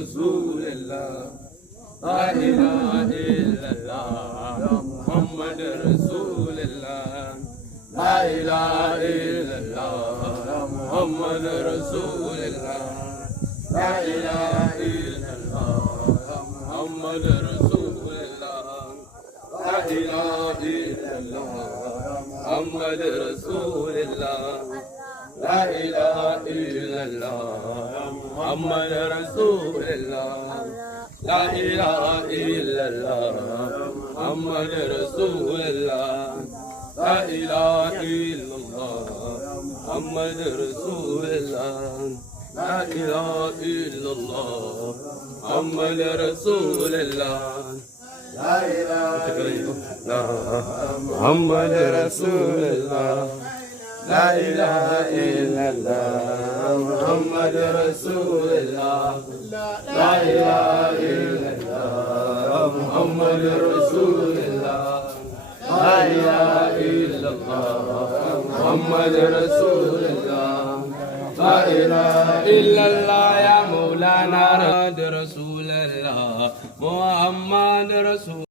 رسول الله لا إله إلا الله محمد رسول الله لا إله إلا الله محمد رسول الله لا إله إلا الله محمد رسول الله لا إله إلا الله محمد رسول الله لا إله إلا الله محمد رسول الله لا إله إلا الله محمد رسول الله لا إله إلا الله محمد رسول الله لا إله إلا الله محمد رسول الله لا إله إلا الله محمد رسول الله لا إله إلا الله محمد رسول الله لا إله إلا الله محمد رسول الله لا إله إلا الله محمد رسول الله لا إله إلا الله يا مولانا رسول الله محمد رسول